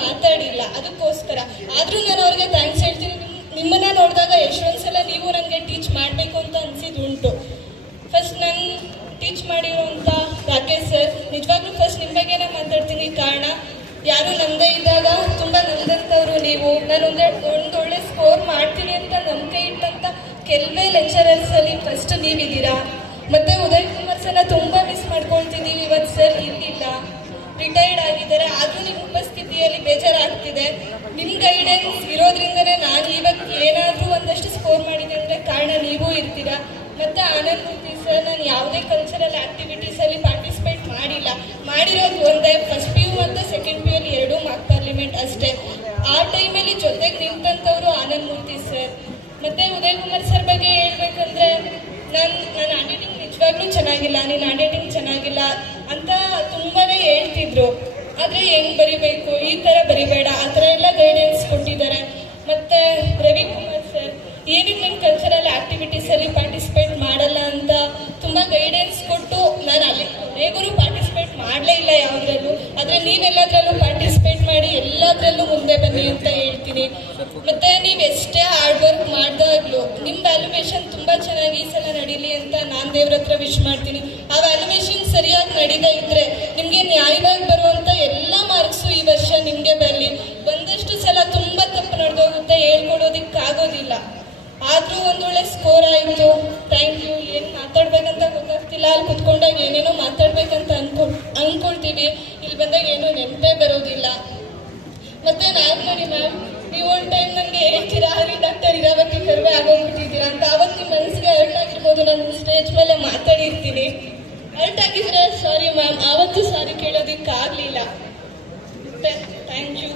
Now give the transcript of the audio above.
ಮಾತಾಡಿಲ್ಲ, ಅದಕ್ಕೋಸ್ಕರ. ಆದ್ರೂ ನಾನು ಅವ್ರಿಗೆ ಥ್ಯಾಂಕ್ಸ್ ಹೇಳ್ತೀನಿ. ನಿಮ್ಮನ್ನ ನೋಡಿದಾಗ ಎಷ್ಟೊಂದ್ಸಲ ನೀವು ನನಗೆ ಟೀಚ್ ಮಾಡಬೇಕು ಅಂತ ಅನ್ಸಿದ್ದುಂಟು. ಫಸ್ಟ್ ನಾನು ಟೀಚ್ ಮಾಡಿರುವಂಥ ರಾಕೇಶ್ ಸರ್, ನಿಜವಾಗ್ಲೂ ಫಸ್ಟ್ ನಿಮ್ಮ ಬಗ್ಗೆನೇ ಮಾತಾಡ್ತೀನಿ. ಕಾರಣ ಯಾರು ನಮ್ಮದೇ ಇದ್ದಾಗ ತುಂಬ ನಮ್ದಂಥವ್ರು ನೀವು. ನಾನು ಒಂದೊಳ್ಳೆ ಸ್ಕೋರ್ ಮಾಡ್ತೀನಿ ಅಂತ ನಂಬಿಕೆ ಇಟ್ಟಂತ ಕೆಲವೇ ಲೆಕ್ಚರರ್ಸಲ್ಲಿ ಫಸ್ಟ್ ನೀವಿದ್ದೀರಾ. ಮತ್ತೆ ಉದಯ್ ಕುಮಾರ್ ಸರ್ನ ತುಂಬ ಮಿಸ್ ಮಾಡ್ಕೊಳ್ತಿದ್ದೀವಿ. ಇವತ್ತು ಸರ್ ಇಲ್ಲಿಲ್ಲ, ರಿಟೈರ್ಡ್ ಆಗಿದ್ದಾರೆ. ಆದರೂ ನಿಮ್ಮ ಉಪಸ್ಥಿತಿಯಲ್ಲಿ ಬೇಜಾರಾಗ್ತಿದೆ. ನಿಮ್ಮ ಗೈಡೆನ್ಸ್ ಇರೋದ್ರಿಂದನೇ ನಾನು ಇವಾಗ ಏನಾದರೂ ಒಂದಷ್ಟು ಸ್ಕೋರ್ ಮಾಡಿದೆ ಅಂದರೆ ಕಾರಣ ನೀವು ಇರ್ತೀರಾ. ಮತ್ತು ಆನಂದ್ ಮೂರ್ತಿ ಸರ್, ನಾನು ಯಾವುದೇ ಕಲ್ಚರಲ್ ಆ್ಯಕ್ಟಿವಿಟೀಸಲ್ಲಿ ಪಾರ್ಟಿಸಿಪೇಟ್ ಮಾಡಿರೋದು ಒಂದೇ, ಫಸ್ಟ್ PU ಮತ್ತು ಸೆಕೆಂಡ್ PU ಅಲ್ಲಿ 2 ಮಾಕ್ ಪಾರ್ಲಿಮೆಂಟ್ ಅಷ್ಟೇ. ಆ ಟೈಮಲ್ಲಿ ಜೊತೆಗೆ ನಿಂತಂಥವ್ರು ಆನಂದ್ ಮೂರ್ತಿ ಸರ್. ಮತ್ತು ಉದಯ್ ಕುಮಾರ್ ಸರ್ ಬಗ್ಗೆ ಹೇಳ್ಬೇಕಂದ್ರೆ, ನನ್ನ ಹ್ಯಾಂಡ್ ರೈಟಿಂಗ್ ನಿಜವಾಗ್ಲೂ ಚೆನ್ನಾಗಿಲ್ಲ, ನಿನ್ನ ಹ್ಯಾಂಡ್ ರೈಟಿಂಗ್ ಚೆನ್ನಾಗಿಲ್ಲ ಅಂತ ತುಂಬಾ ಹೇಳ್ತಿದ್ರು. ಆದರೆ ಹೆಂಗೆ ಬರಿಬೇಕು, ಈ ಥರ ಬರಿಬೇಡ, ಆ ಥರ ಎಲ್ಲ ಗೈಡೆನ್ಸ್ ಕೊಟ್ಟಿದ್ದಾರೆ. ಮತ್ತು ರವಿಕುಮಾರ್ ಸರ್, ಏನಕ್ಕೆ ನೀನು ಕಲ್ಚರಲ್ ಆ್ಯಕ್ಟಿವಿಟೀಸಲ್ಲಿ ಪಾರ್ಟಿಸಿಪೇಟ್ ಮಾಡಲ್ಲ ಅಂತ ತುಂಬ ಗೈಡೆನ್ಸ್ ಕೊಟ್ಟು, ನಾನು ಅಲ್ಲಿ ಹೇಗೂ ಪಾರ್ಟಿಸಿಪೇಟ್ ಮಾಡಲೇ ಇಲ್ಲ ಯಾವುದ್ರಲ್ಲೂ. ಆದರೆ ನೀವೆಲ್ಲದರಲ್ಲೂ ಪಾರ್ಟಿಸಿಪೇಟ್ ಮಾಡಿ ಎಲ್ಲದರಲ್ಲೂ ಮುಂದೆ ಬನ್ನಿ ಅಂತ ಹೇಳ್ತೀನಿ. ಮತ್ತು ನೀವು ಎಷ್ಟೇ ಹಾರ್ಡ್ ವರ್ಕ್ ಮಾಡಿದಾಗಲೂ ನಿಮ್ಮ ವ್ಯಾಲ್ಯೂಯೇಷನ್ ತುಂಬ ಚೆನ್ನಾಗಿ ಈ ಸಲ ನಡೀಲಿ ಅಂತ ನಾನು ದೇವ್ರ ಹತ್ರ ವಿಶ್ ಮಾಡ್ತೀನಿ. ಆ ವ್ಯಾಲ್ಯೂಯೇಷನ್ ಸರಿಯಾಗಿ ನಡೀತಾ ಇದ್ದರೆ ನಿಮಗೆ ನ್ಯಾಯವಾಗಿ ಬರುವಂಥ ಎಲ್ಲ ಮಾರ್ಕ್ಸು ಈ ವರ್ಷ ನಿಮಗೆ ಬರಲಿ. ಒಂದಷ್ಟು ಸಲ ತುಂಬ ತಪ್ಪು ನಡೆದೋಗುತ್ತೆ, ಹೇಳ್ಕೊಡೋದಕ್ಕಾಗೋದಿಲ್ಲ. ಆದರೂ ಒಂದೊಳ್ಳೆ ಸ್ಕೋರ್ ಆಯಿತು. Thank you. ಏನು ಮಾತಾಡ್ಬೇಕಂತ ಗೊತ್ತಾಗ್ತಿಲ್ಲ. ಅಲ್ಲಿ ಕುತ್ಕೊಂಡಾಗ ಏನೇನೋ ಮಾತಾಡ್ಬೇಕಂತ ಅಂದ್ಕೊಳ್ತೀವಿ, ಇಲ್ಲಿ ಬಂದಾಗ ಏನೂ ನೆನಪೇ ಬರೋದಿಲ್ಲ. ಮತ್ತು ನಾಗಮಣಿ ಮ್ಯಾಮ್, ನೀವು ಒಂದು ಟೈಮ್ ನನಗೆ ಹೇಳ್ತೀರಾ ಡಾಕ್ಟರ್ ಇರಾವತಿ ಕರ್ವೆ ಆಗೋಗ್ಬಿಟ್ಟಿದ್ದೀರಾ ಅಂತ. ಆವತ್ತು ನಿಮ್ಮ ಮನಸ್ಸಿಗೆ ಹರ್ಟ್ ಆಗಿರ್ಬೋದು, ನಾನು ಸ್ಟೇಜ್ ಮೇಲೆ ಮಾತಾಡಿರ್ತೀನಿ. ಹರ್ಟ್ ಆಗಿದ್ರೆ ಸಾರಿ ಮ್ಯಾಮ್, ಆವತ್ತು ಸಾರಿ ಕೇಳೋದಕ್ಕಾಗಲಿಲ್ಲ. Thank you.